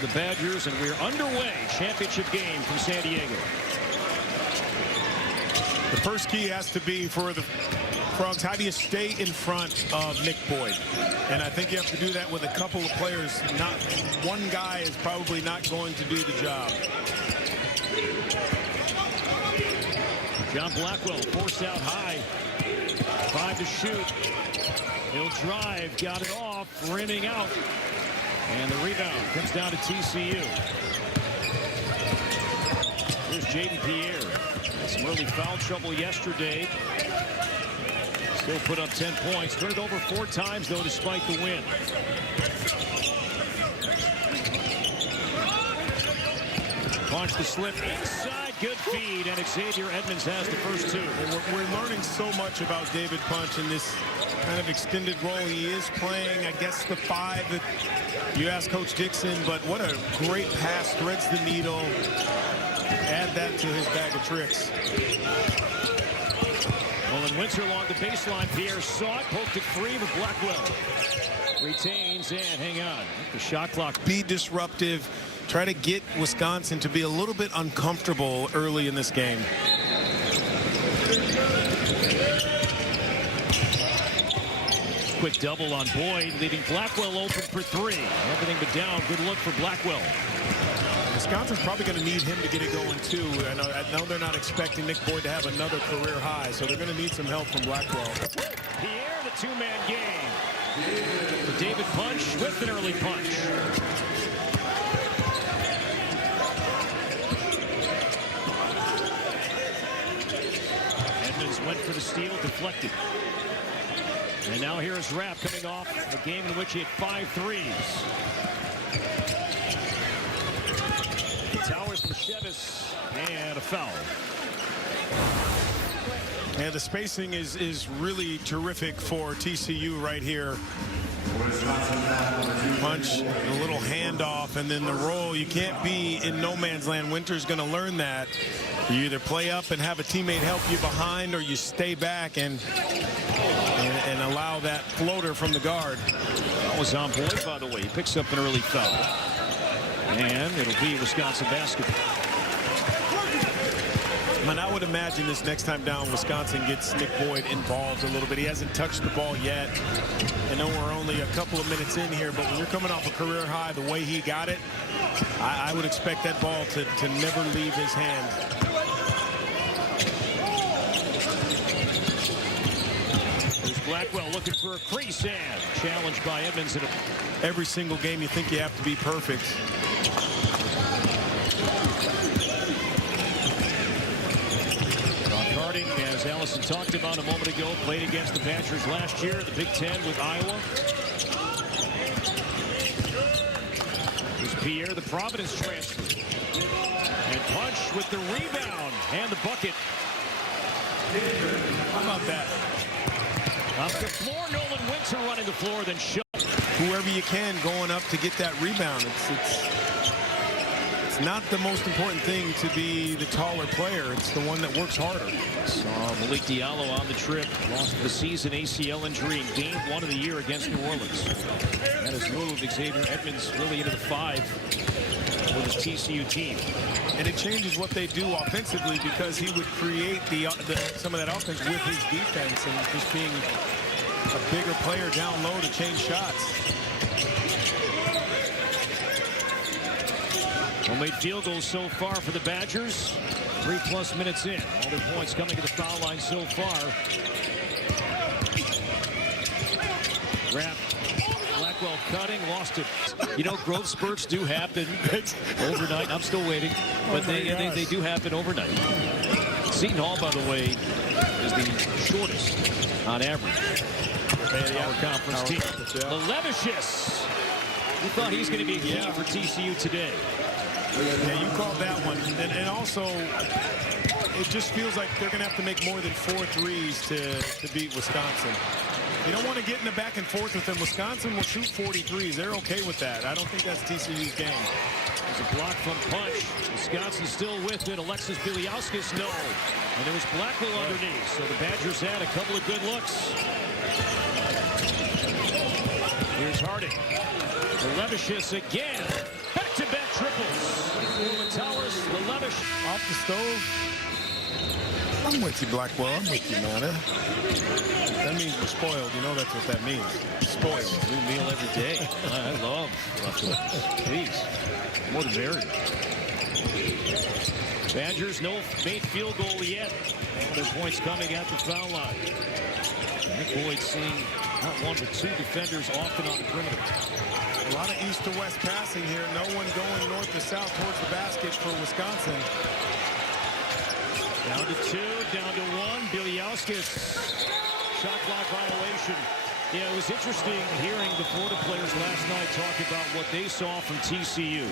the Badgers, and we're underway. Championship game from San Diego. The first key has to be for the Frogs, how do you stay in front of Nick Boyd? And I think you have to do that with a couple of players. Not one guy is probably not going to do the job. John Blackwell forced out high. 5 to shoot. He'll drive, got it off, rimming out. And the rebound comes down to TCU. Here's Jaden Pierre. Had some early foul trouble yesterday. Still put up 10 points. Turned it over 4 times, though, despite the win. Punch the slip inside. Good feed, and Xavier Edmonds has the first 2. We're learning so much about David Punch in this kind of extended role. He is playing, I guess, the 5 that you ask Coach Dixon, but what a great pass. Threads the needle. Add that to his bag of tricks. Nolan Winter along the baseline. Pierre saw it, poked it free, but Blackwell retains and hang on. The shot clock. Be disruptive. Try to get Wisconsin to be a little bit uncomfortable early in this game. Quick double on Boyd, leaving Blackwell open for 3. Everything but down. Good look for Blackwell. Wisconsin's probably going to need him to get it going, too. I know they're not expecting Nick Boyd to have another career high, so they're going to need some help from Blackwell. Pierre, the 2-man game. For David Punch with an early punch. Edmonds went for the steal, deflected. And now here is Rapp coming off a game in which he had 5 threes. Towers for Chevis, and a foul. Yeah, the spacing is really terrific for TCU right here. Punch, a little handoff, and then the roll. You can't be in no man's land. Winter's going to learn that. You either play up and have a teammate help you behind, or you stay back and allow that floater from the guard. That was on Boyd, by the way. He picks up an early foul. And it'll be Wisconsin basketball. Man, I would imagine this next time down, Wisconsin gets Nick Boyd involved a little bit. He hasn't touched the ball yet. I know we're only a couple of minutes in here, but when you're coming off a career high, the way he got it, I would expect that ball to never leave his hand. There's Blackwell looking for a crease and challenged by Edmonds. Every single game you think you have to be perfect. Harding, as Allison talked about a moment ago, played against the Badgers last year in the Big Ten with Iowa. There's Pierre, the Providence transfer. And Punch with the rebound and the bucket. How about that? Off the floor, Nolan Winter running the floor, then shut. Whoever you can going up to get that rebound. It's not the most important thing to be the taller player. It's the one that works harder. Saw Malik Diallo on the trip. Lost the season ACL injury in game 1 of the year against New Orleans. That has moved Xavier Edmonds really into the 5 for this TCU team. And it changes what they do offensively, because he would create some of that offense with his defense and just being a bigger player down low to change shots. Homemade field goals so far for the Badgers. 3+ minutes in. All their points coming to the foul line so far. Rapp, Blackwell cutting, lost it. You know, growth spurts do happen overnight. I'm still waiting, but they do happen overnight. Seton Hall, by the way, is the shortest on average. Our conference team. Levicius. We thought he's going to be a key for TCU today. Yeah, you called that one. And also, it just feels like they're going to have to make more than 4 threes to beat Wisconsin. You don't want to get in the back and forth with them. Wisconsin will shoot 43s. They're okay with that. I don't think that's TCU's game. There's a block from Punch. Wisconsin still with it. Alexis Biliauskas, no. And there was Blackwell underneath. So the Badgers had a couple of good looks. Here's Harding. Levicius again. Back to back. off the stove. I'm with you, Blackwell. I'm with you, man. That means we're spoiled. You know that's what that means. Spoiled. New meal every day. I love leftovers. Please. More than merry. Badgers no made field goal yet. Their points coming at the foul line. Nick Boyd seeing not one but two defenders often on the perimeter. A lot of east to west passing here. No one going north to south towards the basket for Wisconsin. Down to two, down to one. Bieliauskas, shot clock violation. Yeah, it was interesting hearing the Florida players last night talk about what they saw from TCU.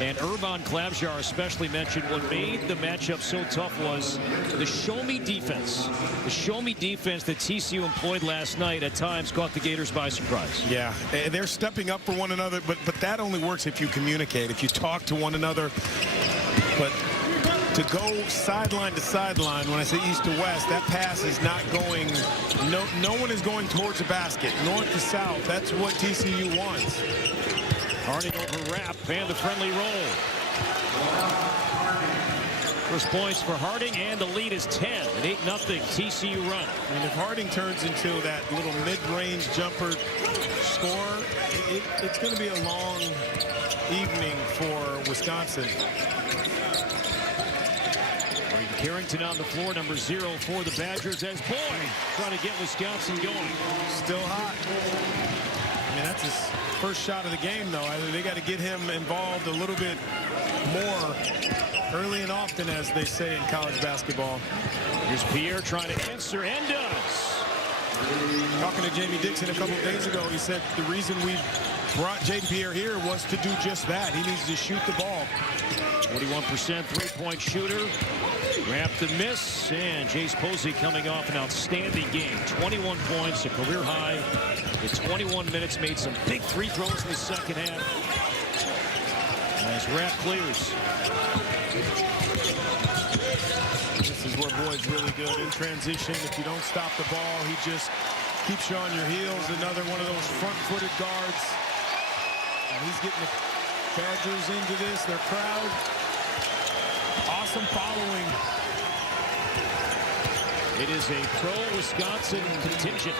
And Urban Klabjar especially mentioned what made the matchup so tough was the show-me defense. The show-me defense that TCU employed last night at times caught the Gators by surprise. Yeah, they're stepping up for one another, but that only works if you communicate, if you talk to one another. But to go sideline to sideline, when I say east to west, that pass is not going, no one is going towards the basket. North to south, that's what TCU wants. Harding over Rapp and the friendly roll. First points for Harding, and the lead is 10. An 8-0 TCU run. And if Harding turns into that little mid-range jumper score, it's going to be a long evening for Wisconsin. Carrington on the floor, number 0 for the Badgers, as Boyd trying to get Wisconsin going. Still hot. I mean, that's his first shot of the game, though. They got to get him involved a little bit more early and often, as they say in college basketball. Here's Pierre trying to answer, and does. Talking to Jamie Dixon a couple of days ago, he said the reason we brought Jaden Pierre here was to do just that. He needs to shoot the ball. 41% three-point shooter. Wrapped and miss, and Jace Posey coming off an outstanding game. 21 points, a career high in 21 minutes. Made some big free throws in the second half. As Rapp clears. This is where Boyd's really good in transition. If you don't stop the ball, he just keeps you on your heels. Another one of those front-footed guards. And he's getting the Badgers into this, their crowd. Awesome following. It is a pro-Wisconsin contingent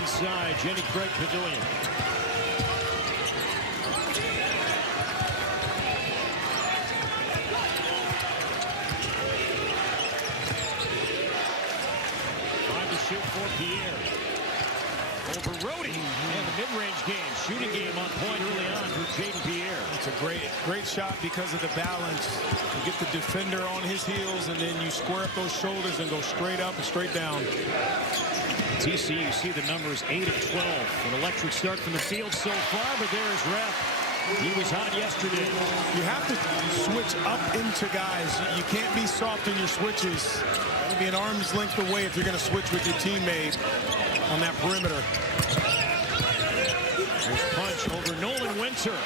inside Jenny Craig Pavilion. Time to shoot for Pierre. Over Rhodey. And the mid-range game, shooting game on point early on for Jaden Pierre. It's a great shot because of the balance. You get the defender on his heels, and then you square up those shoulders and go straight up and straight down. TCU, see the numbers, 8 of 12. An electric start from the field so far, but there's Rapp. He was hot yesterday. You have to switch up into guys. You can't be soft in your switches. It'll be an arm's length away if you're going to switch with your teammate on that perimeter. There's punch over Nolan Winter.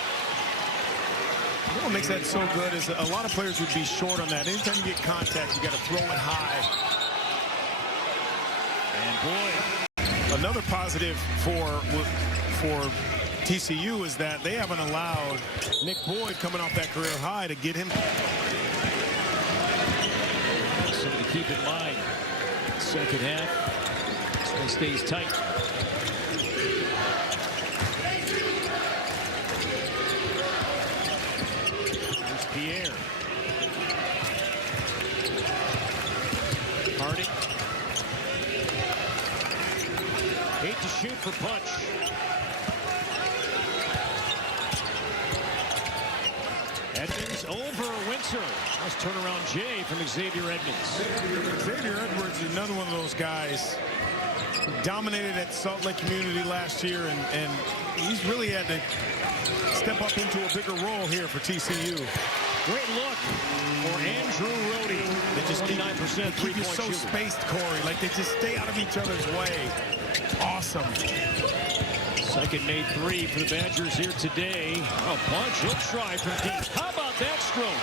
What makes that so good is a lot of players would be short on that. Anytime you get contact, you got to throw it high. And Boyd. Another positive for TCU is that they haven't allowed Nick Boyd, coming off that career high, to get him. Something to keep in mind. Second half. This one stays tight. Here's Pierre. Harding. 8 to shoot for punch. Edmonds over Winter. Nice turnaround Jay from Xavier Edmonds. Xavier Edwards is another one of those guys. Dominated at Salt Lake Community last year, and he's really had to step up into a bigger role here for TCU. Great look for Andrew Rhodey. They just 29% keep you three-point so shooter. spaced, Corey. Like they just stay out of each other's way. Awesome. Second made 3 for the Badgers here today. Oh, Punch, he'll try from deep. How about that stroke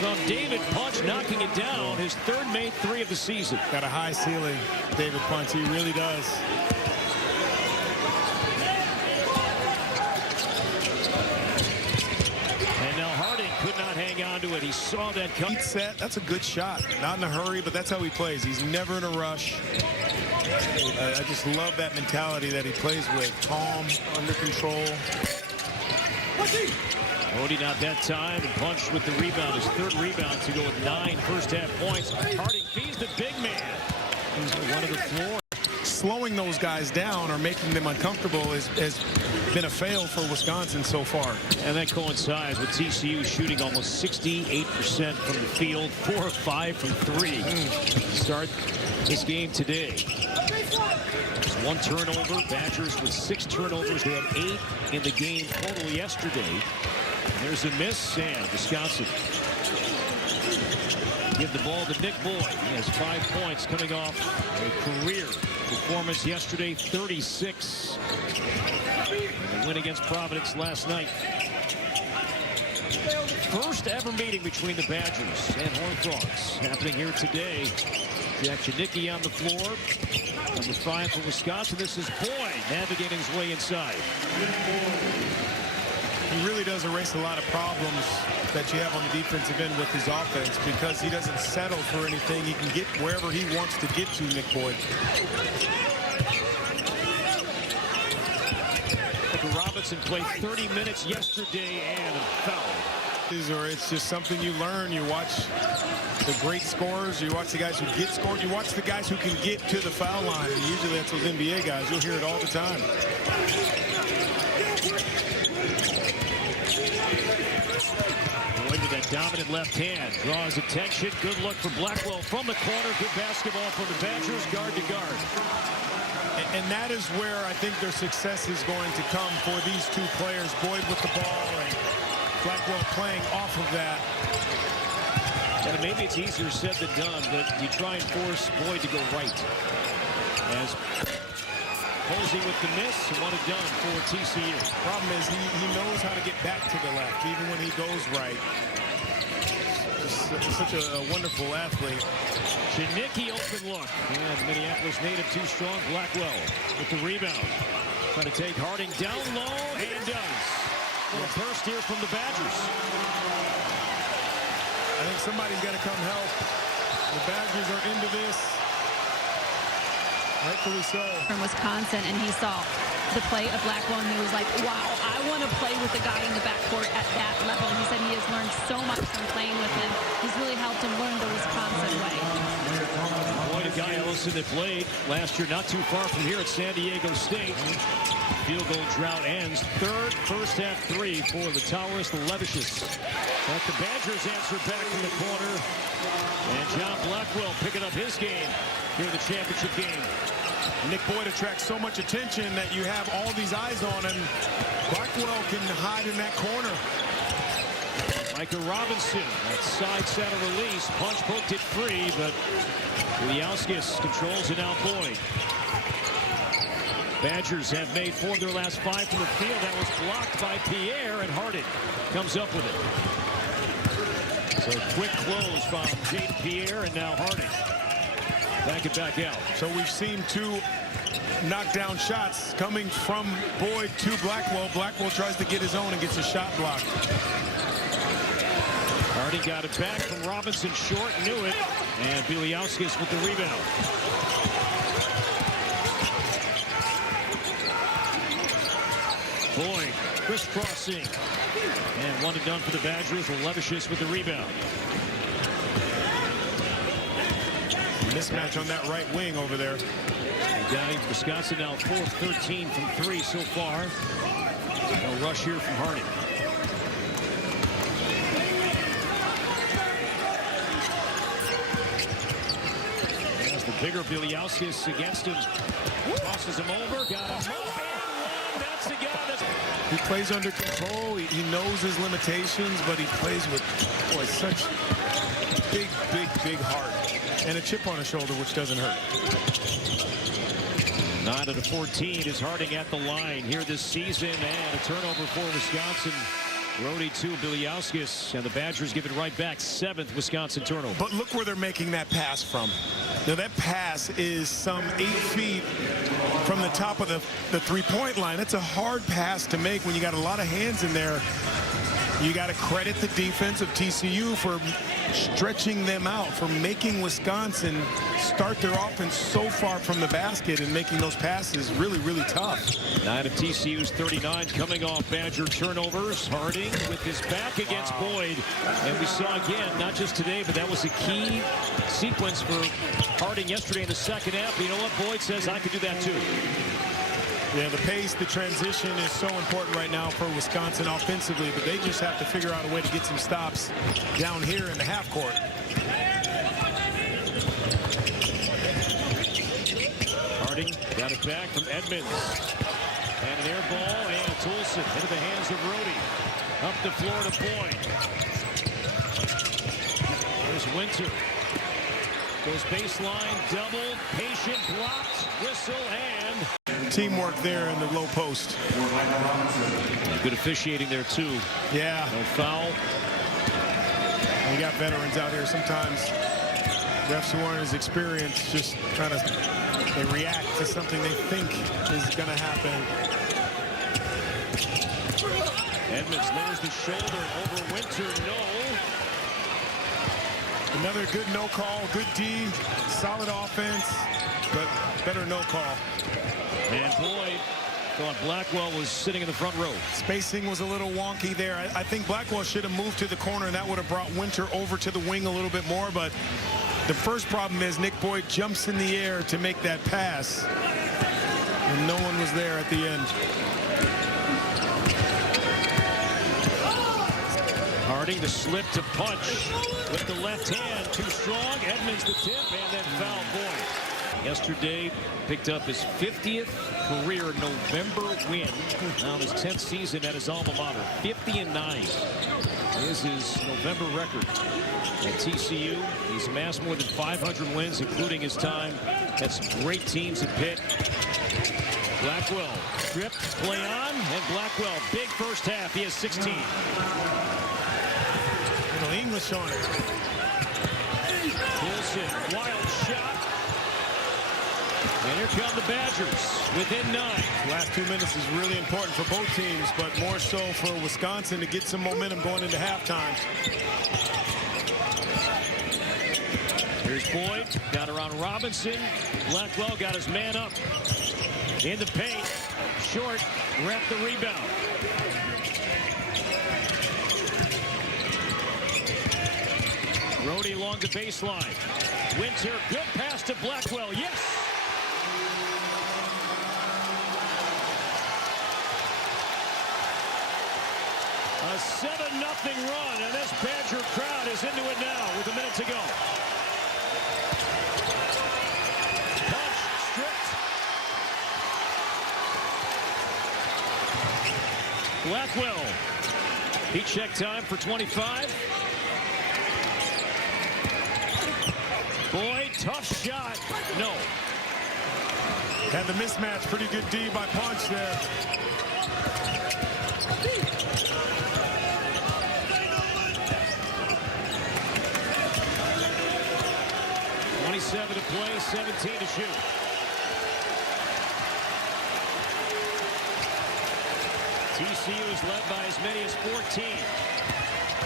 from David Punch, knocking it down. His third made 3 of the season. Got a high ceiling, David Punch. He really does. And now Harding could not hang holding on to it. He saw that come. Set. That's a good shot. Not in a hurry, but that's how he plays. He's never in a rush. I just love that mentality that he plays with. Calm, under control. Bodie not that time and punched with the rebound. His third rebound to go with 9 first-half points. Harding feeds the big man. He's the one of the floor. Slowing those guys down or making them uncomfortable has been a fail for Wisconsin so far. And that coincides with TCU shooting almost 68% from the field, 4 of 5 from 3. Start this game today. Just 1 turnover. Badgers with 6 turnovers. They had 8 in the game total yesterday. There's a miss, and Wisconsin give the ball to Nick Boyd. He has 5 points coming off a career performance yesterday, 36. And a win against Providence last night. First ever meeting between the Badgers and Horned Frogs happening here today. Jack Janicki on the floor. Number 5 for Wisconsin. This is Boyd navigating his way inside. He really does erase a lot of problems that you have on the defensive end with his offense because he doesn't settle for anything. He can get wherever he wants to get to, Nick Boyd. Robinson played 30 minutes yesterday and fouled. Or it's just something you learn. You watch the great scorers. You watch the guys who get scored. You watch the guys who can get to the foul line. And usually that's those NBA guys. You'll hear it all the time. Boyd with that dominant left hand draws attention. Good look for Blackwell from the corner. Good basketball from the Badgers, guard to guard. And that is where I think their success is going to come for these two players. Boyd with the ball and Blackwell playing off of that. And maybe it's easier said than done, but you try and force Boyd to go right. As Posey with the miss, one and done for TCU. Problem is he knows how to get back to the left, even when he goes right. Just such a wonderful athlete. Janicki open look. And Minneapolis native too strong. Blackwell with the rebound. Trying to take Harding down low and does. Well, first here from the Badgers. I think somebody's got to come help. The Badgers are into this. Rightfully so. From Wisconsin, and he saw the play of Blackwell, and he was like, wow, I want to play with the guy in the backcourt at that level. And he said he has learned so much from playing with him. He's really helped him learn the Wisconsin way. Boyd, a guy Ellison that played last year not too far from here at San Diego State. Field goal drought ends. Third first half 3 for the Towers, the Levishus. But the Badgers answer back from the corner. And John Blackwell picking up his game here in the championship game. Nick Boyd attracts so much attention that you have all these eyes on him. Blackwell can hide in that corner. Micah Robinson, that side saddle release. Punch poked it free, but Iliauskas controls it now. Boyd. Badgers have made 4 of their last 5 from the field. That was blocked by Pierre, and Harding comes up with it. So quick close from Jaden Pierre, and now Harding. Back it back out. So we've seen 2 knockdown shots coming from Boyd to Blackwell. Blackwell tries to get his own and gets a shot blocked. Harding got it back from Robinson short, knew it, and Iliauskas with the rebound. Boyd crisscrossing, and one and done for the Badgers. Levishus with the rebound. Mismatch on that right wing over there. Guy, Wisconsin now 4 of 13 from 3 so far. No rush here from Harding. There's the bigger Iliauskas against him. Crosses him over. Got him. That's the guy that's... He plays under control. He knows his limitations, but he plays with, boy, such big heart. And a chip on his shoulder, which doesn't hurt. 9 of the 14 is Harding at the line here this season, and a turnover for Wisconsin. Brody to Iliauskas, and the Badgers give it right back. 7th Wisconsin turnover. But look where they're making that pass from. Now that pass is some 8 feet from the top of the three-point line. That's a hard pass to make when you got a lot of hands in there. You got to credit the defense of TCU for stretching them out, for making Wisconsin start their offense so far from the basket and making those passes really, really tough. 9 of TCU's 39 coming off Badger turnovers. Harding with his back against Boyd. And we saw again, not just today, but that was a key sequence for Harding yesterday in the second half. But you know what? Boyd says, I could do that too. Yeah, the pace, the transition is so important right now for Wisconsin offensively, but they just have to figure out a way to get some stops down here in the half court. Harding got it back from Edmonds. And an air ball, and Toulson into the hands of Rhodey. Up the floor to Boyd. There's Winter. Goes baseline, double, patient, blocked, whistle, and teamwork there in the low post. Good officiating there, too. Yeah. No foul. We got veterans out here. Sometimes refs who aren't as experienced just kind of they react to something they think is going to happen. Edmonds lowers the shoulder over Winter. No. Another good no call, good D, solid offense, but better no call. And Boyd thought Blackwell was sitting in the front row. Spacing was a little wonky there. I think Blackwell should have moved to the corner, and that would have brought Winter over to the wing a little bit more. But the first problem is Nick Boyd jumps in the air to make that pass, and no one was there at the end. Harding the slip to punch with the left hand, too strong. Edmonds the tip, and then foul Boyd. Yesterday picked up his 50th career November win. Now his 10th season at his alma mater. 50-9 is his November record at TCU. He's amassed more than 500 wins, including his time at some great teams at Pitt. Blackwell stripped, play on, and Blackwell, big first half. He has 16. English on it. Wilson, wild shot. And here come the Badgers within 9. Last 2 minutes is really important for both teams, but more so for Wisconsin to get some momentum going into halftime. Here's Boyd, got around Robinson. Blackwell got his man up. In the paint, short, wrapped the rebound. Rhodey along the baseline. Winter, good pass to Blackwell. Yes! A 7-0 run, and this Badger crowd is into it now with a minute to go. Punch, stripped. Blackwell. He checked time for 25. Boyd, tough shot. No. Had the mismatch. Pretty good D by Punch there. .27 to play, 17 to shoot. TCU is led by as many as 14.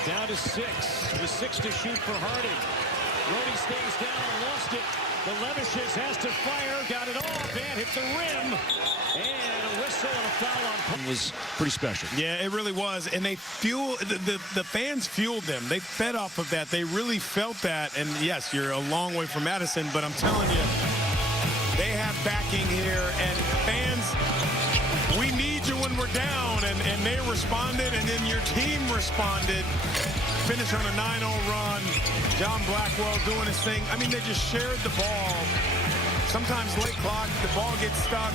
Down to 6. With 6 to shoot for Harding. Rhodey stays down, lost it. The Levishes has to fire, got it off, and hit the rim. And a whistle and a foul on Punch. Was pretty special. Yeah, it really was. And they the fans fueled them. They fed off of that. They really felt that. And yes, you're a long way from Madison, but I'm telling you, they have backing here. And fans, we need you when we're down. And they responded, and then your team responded. Finish on a 9-0 run. John Blackwell doing his thing. I mean, they just shared the ball. Sometimes late clock, the ball gets stuck.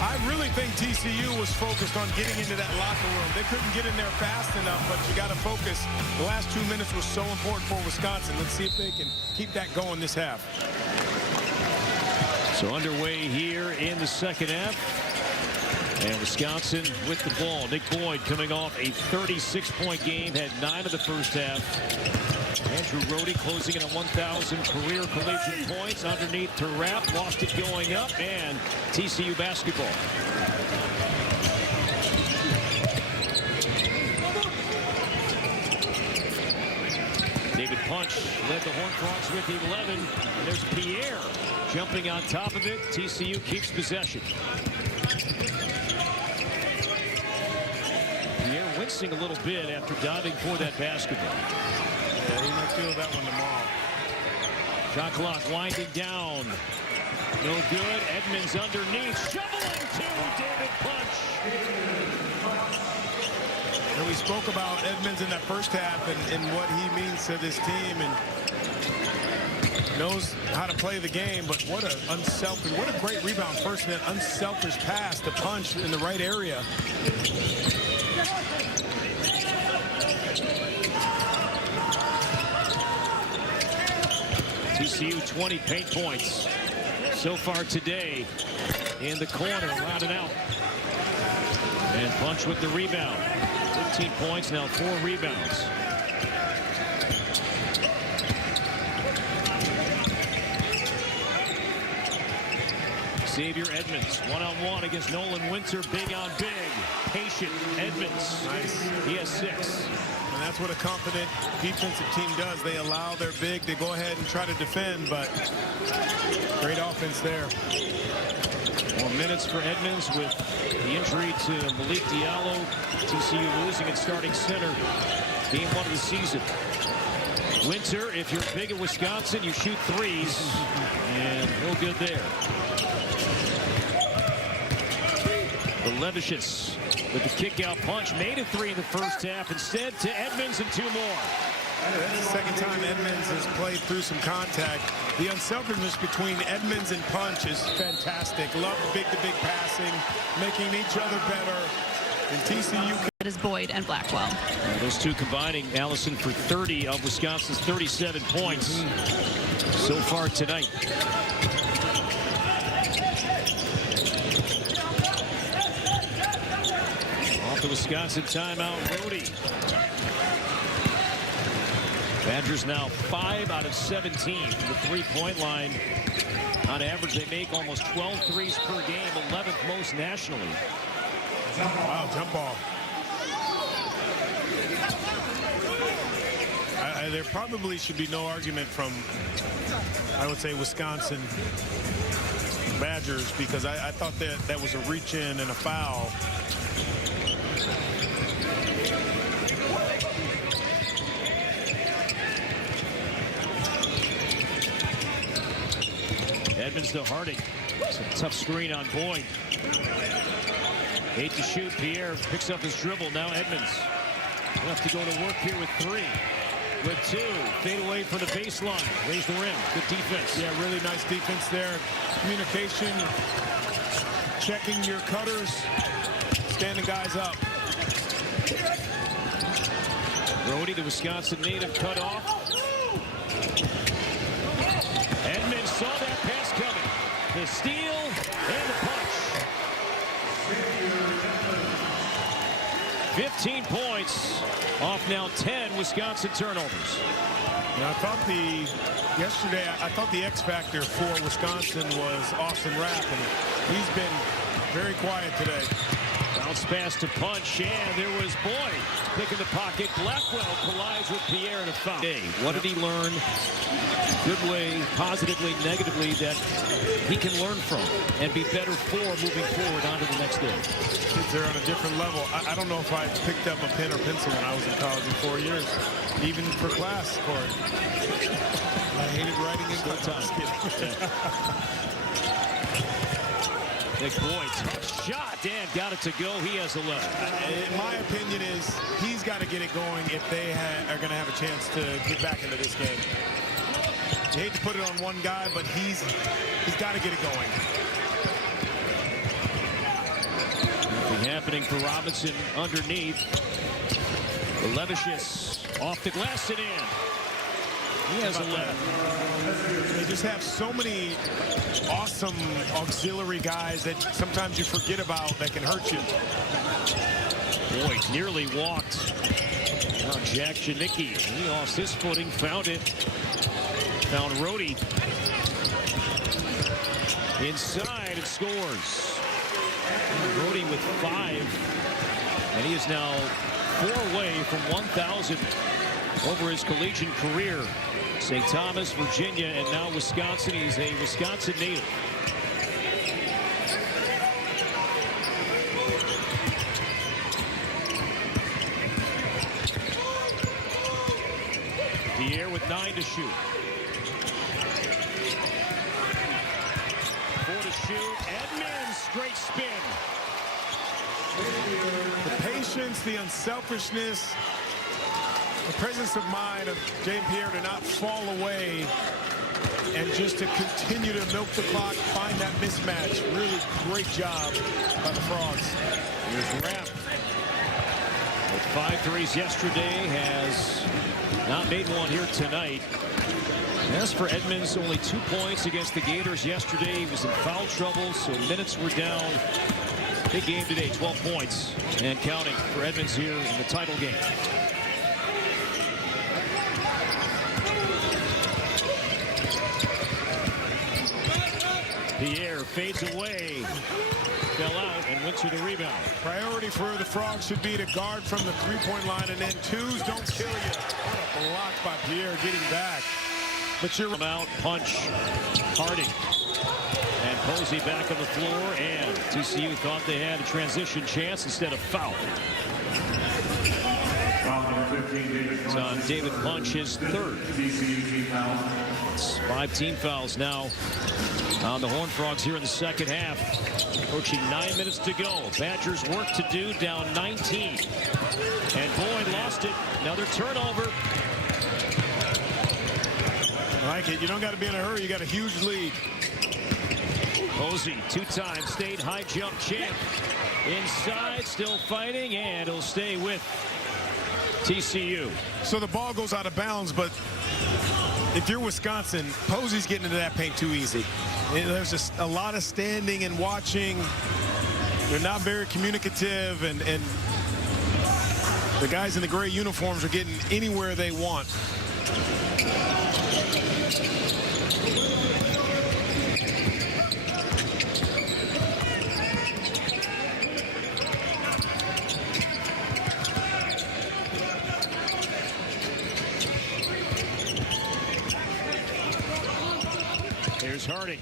I really think TCU was focused on getting into that locker room. They couldn't get in there fast enough, but you got to focus. The last 2 minutes were so important for Wisconsin. Let's see if they can keep that going this half. So underway here in the second half. And Wisconsin with the ball. Nick Boyd coming off a 36-point game, had 9 of the first half. Andrew Rhodey closing in on 1,000 career collegiate points underneath to wrap. Lost it going up, and TCU basketball. David Punch led the Horned Frogs with 11. And there's Pierre jumping on top of it. TCU keeps possession. Pierre wincing a little bit after diving for that basketball. Yeah, he might feel that one tomorrow. Shot clock winding down. No good. Edmonds underneath. Shoveling to David Punch. And we spoke about Edmonds in that first half and what he means to this team and knows how to play the game, but what a great rebound first, and that unselfish pass to Punch in the right area. TCU 20 paint points so far today in the corner, rounded out. And Punch with the rebound. 15 points, now 4 rebounds. Xavier Edmonds, one-on-one against Nolan Winter, big on big. Patient Edmonds. Nice. He has 6. And that's what a confident defensive team does. They allow their big to go ahead and try to defend, but great offense there. More minutes for Edmonds with the injury to Malik Diallo. TCU losing its starting center. Game 1 of the season. Winter, if you're big in Wisconsin, you shoot threes. And no good there. Levicius with the kick-out punch. Made a 3 in the first half. Instead to Edmonds and 2 more. That's the second time Edmonds has played through some contact. The unselfishness between Edmonds and Punch is fantastic. Love big-to-big passing, making each other better. And TCU... That is Boyd and Blackwell. Those two combining, Allison, for 30 of Wisconsin's 37 points so far tonight. Off the Wisconsin timeout, Rhodey. Badgers now 5 out of 17 from the three-point line. On average, they make almost 12 threes per game, 11th most nationally. Wow, jump ball. There probably should be no argument from, I would say, Wisconsin Badgers, because I thought that was a reach-in and a foul. Edmonds to Harding. It's a tough screen on Boyd. 8 to shoot. Pierre picks up his dribble. Now Edmonds. He'll have to go to work here with 3. With 2. Fade away from the baseline. Raise the rim. Good defense. Yeah, really nice defense there. Communication. Checking your cutters. Standing guys up. Rhodey, the Wisconsin native, cut off. Edmonds saw that pass coming. The steal and the punch. 15 points off now 10 Wisconsin turnovers. Now, yesterday I thought the X factor for Wisconsin was Austin Rapp, and he's been very quiet today. Bounce pass to Punch, and there was Boyd picking the pocket. Blackwell collides with Pierre in a foul. Hey, what did he learn? Good way, positively, negatively, that he can learn from and be better for moving forward onto the next day. Kids are on a different level. I don't know if I picked up a pen or pencil when I was in college in 4 years, even for class, Corey. I hated writing in class. Nick Boyd, tough shot, and got it to go. He has 11. My opinion is he's got to get it going if they are going to have a chance to get back into this game. You hate to put it on one guy, but he's got to get it going. Nothing happening for Robinson underneath. Levicius off the glass and in. He has 11. They just have so many awesome auxiliary guys that sometimes you forget about that can hurt you. Boyd nearly walked. Now Jack Janicki, he lost his footing, found it. Found Rhodey. Inside and scores. Rhodey with 5. And he is now 4 away from 1,000 over his collegiate career. St. Thomas, Virginia, and now Wisconsin. He's a Wisconsin native. Pierre with 9 to shoot. 4 to shoot. Edmonds, straight spin. The patience, the unselfishness, the presence of mind of James Pierre to not fall away and just to continue to milk the clock, find that mismatch. Really great job by the Frogs. Here's Rapp. With 5 threes yesterday, has not made one here tonight. As for Edmonds, only 2 points against the Gators yesterday. He was in foul trouble, so minutes were down. Big game today, 12 points and counting for Edmonds here in the title game. Pierre fades away, fell out, and went to the rebound. Priority for the Frogs should be to guard from the three-point line, and then twos don't kill you. What a block by Pierre getting back. But you're out, punch, Harding. And Posey back on the floor, and TCU thought they had a transition chance instead of foul. It's on David Punch, his third. It's 5 team fouls now on the Horned Frogs here in the second half. Approaching 9 minutes to go. Badgers work to do, down 19. And Boyd lost it. Another turnover. I like it. You don't got to be in a hurry. You got a huge lead. Posey, 2-time state high jump champ. Inside, still fighting, and he'll stay with TCU. So the ball goes out of bounds, but if you're Wisconsin, Posey's getting into that paint too easy. There's just a lot of standing and watching. They're not very communicative, and the guys in the gray uniforms are getting anywhere they want. Here's Harding.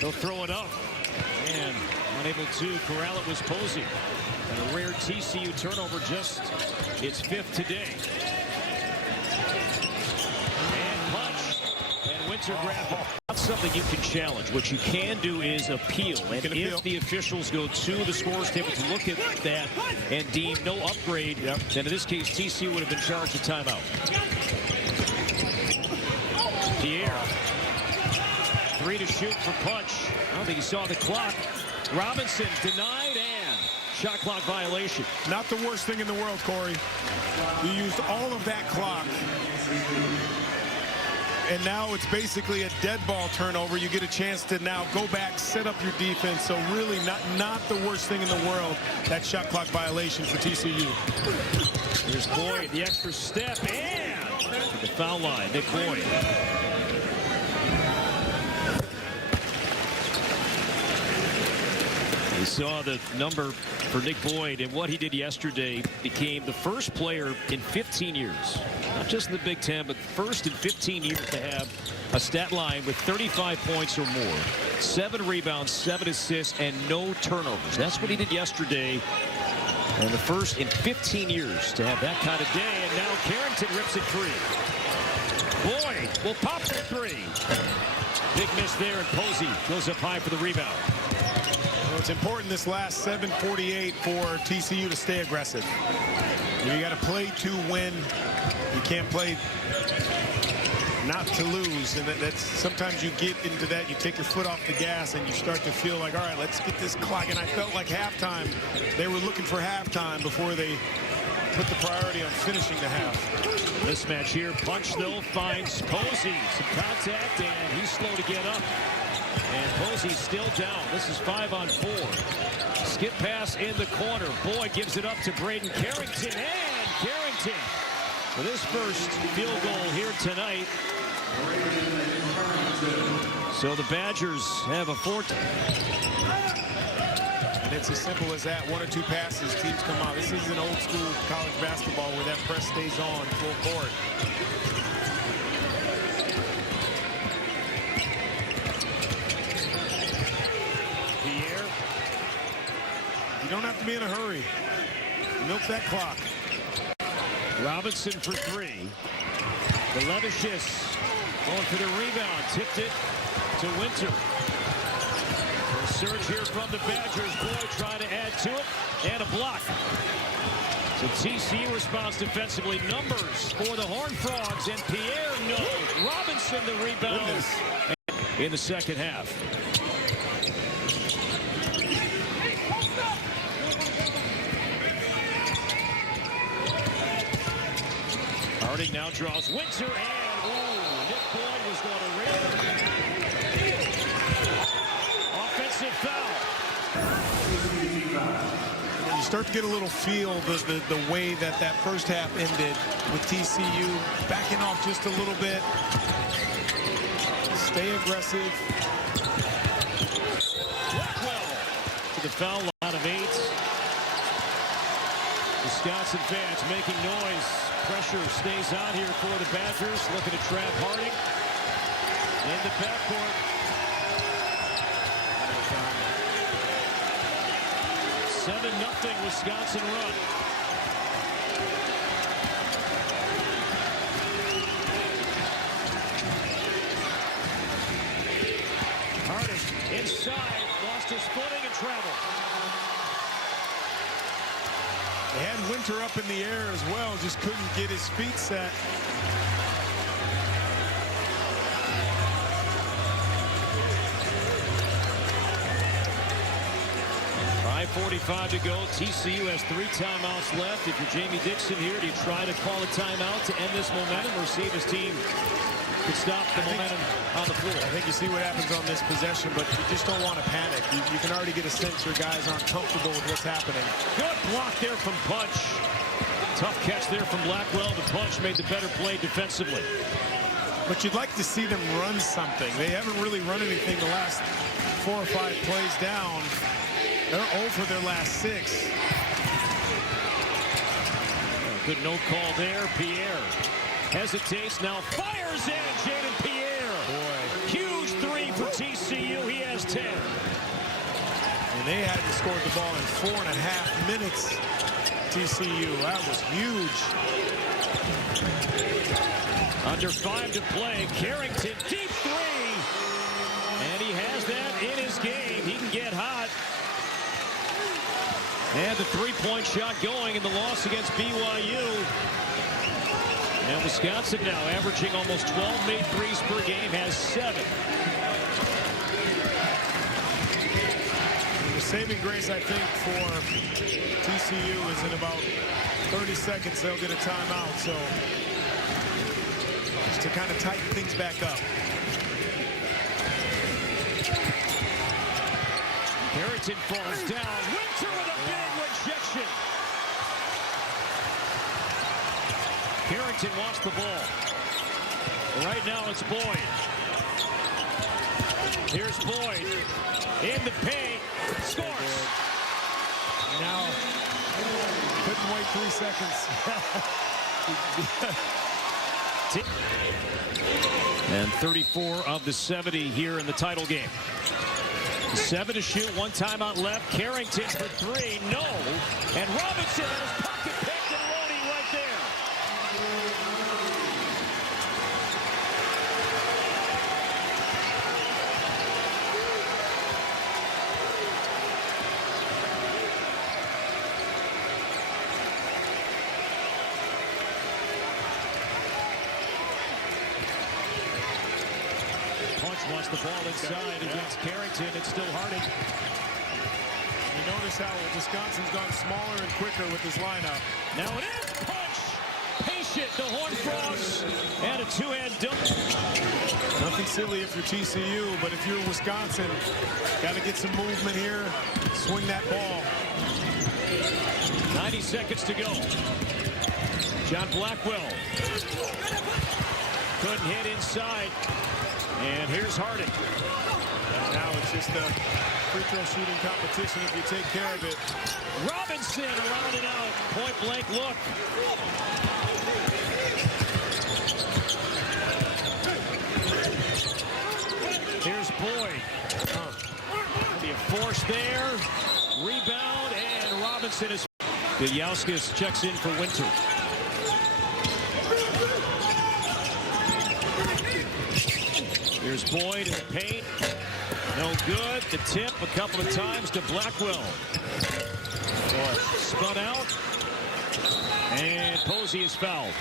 He'll throw it up. And unable to corral it was Posey. And a rare TCU turnover, just its 5th today. And punch. And Winter grab it. Not something you can challenge. What you can do is appeal. And if the officials go to the scorer's table to look at that and deem no upgrade, then in this case TCU would have been charged a timeout. Pierre. 3 to shoot for Punch. I don't think he saw the clock. Robinson denied, and shot clock violation. Not the worst thing in the world, Corey. You used all of that clock. And now it's basically a dead ball turnover. You get a chance to now go back, set up your defense. So really not the worst thing in the world, that shot clock violation for TCU. Here's Boyd, the extra step, and to the foul line, Nick Boyd. We saw the number for Nick Boyd, and what he did yesterday became the first player in 15 years, not just in the Big Ten, but first in 15 years to have a stat line with 35 points or more, 7 rebounds, 7 assists, and no turnovers. That's what he did yesterday, and the first in 15 years to have that kind of day. And now Carrington rips it free. Boyd will pop the 3. Big miss there, and Posey goes up high for the rebound. It's important this last 7:48 for TCU to stay aggressive. You got to play to win. You can't play not to lose. And that's sometimes you get into that. You take your foot off the gas and you start to feel like, all right, let's get this clock. And I felt like halftime, they were looking for halftime before they put the priority on finishing the half. Mismatch here. Punch, though, finds Posey. Some contact, and he's slow to get up. And Posey's still down. This is 5-on-4. Skip pass in the corner. Boyd gives it up to Braden Carrington. And Carrington with his first field goal here tonight. So the Badgers have a 4. And it's as simple as that. One or two passes, teams come out. This is an old school college basketball where that press stays on full court. Pierre. You don't have to be in a hurry. Milk that clock. Robinson for three. The Levishis going for the rebound. Tipped it to Winter. Surge here from the Badgers. Boyd trying to add to it. And a block. So TCU responds defensively. Numbers for the Horned Frogs. And Pierre, no. Robinson the rebound in the second half. Harding now draws Winter. And, Nick Boyd was going to raise. Offensive foul. You start to get a little feel the way that first half ended with TCU backing off just a little bit. Stay aggressive. Blackwell to the foul line of 8. Wisconsin fans making noise. Pressure stays on here for the Badgers. Looking to trap Harding in the backcourt. 7-0 Wisconsin run. Harding inside, lost his footing and traveled. They had Winter up in the air as well, just couldn't get his feet set. 5:45 to go. TCU has 3 timeouts left. If you're Jamie Dixon here, do you try to call a timeout to end this momentum or see if his team can stop the momentum on the floor? I think you see what happens on this possession, but you just don't want to panic. You can already get a sense your guys aren't comfortable with what's happening. Good block there from Punch. Tough catch there from Blackwell. The Punch made the better play defensively. But you'd like to see them run something. They haven't really run anything the last 4 or 5 plays down. They're 0 for their last 6. Good no call there. Pierre hesitates, now fires in. Jaden Pierre. Boy. Huge 3 for TCU. He has 10. And they hadn't scored the ball in 4.5 minutes. TCU, that was huge. Under 5 to play. Carrington, deep 3. And he has that in his game. He can get hot. And the 3-point shot going in the loss against BYU. And Wisconsin now averaging almost 12 made threes per game, has 7. The saving grace, I think, for TCU is in about 30 seconds they'll get a timeout. So just to kind of tighten things back up. Carrington falls down. Winter with a big rejection. Carrington wants the ball. Right now it's Boyd. Here's Boyd in the paint. Scores. Now, couldn't wait 3 seconds. And 34 of the 70 here in the title game. 7 to shoot, 1 timeout left. Carrington for 3, no. And Robinson has pocket picked and Loney right there. Punch wants the ball inside against Carrington. It's still Harding. You notice how Wisconsin's gone smaller and quicker with this lineup. Now it is Punch. Patient, the Horned Frogs. And a 2-hand dunk. Nothing silly if you're TCU, but if you're Wisconsin, got to get some movement here. Swing that ball. 90 seconds to go. John Blackwell. Couldn't hit inside. And here's Harding. Now it's just a free throw shooting competition if you take care of it. Robinson allowed it out. Point blank look. Here's Boyd. Be a force there. Rebound, and Robinson is. Bilyauskas checks in for Winter. Here's Boyd in the paint. No good. The tip a couple of times to Blackwell. Spun out. And Posey is fouled.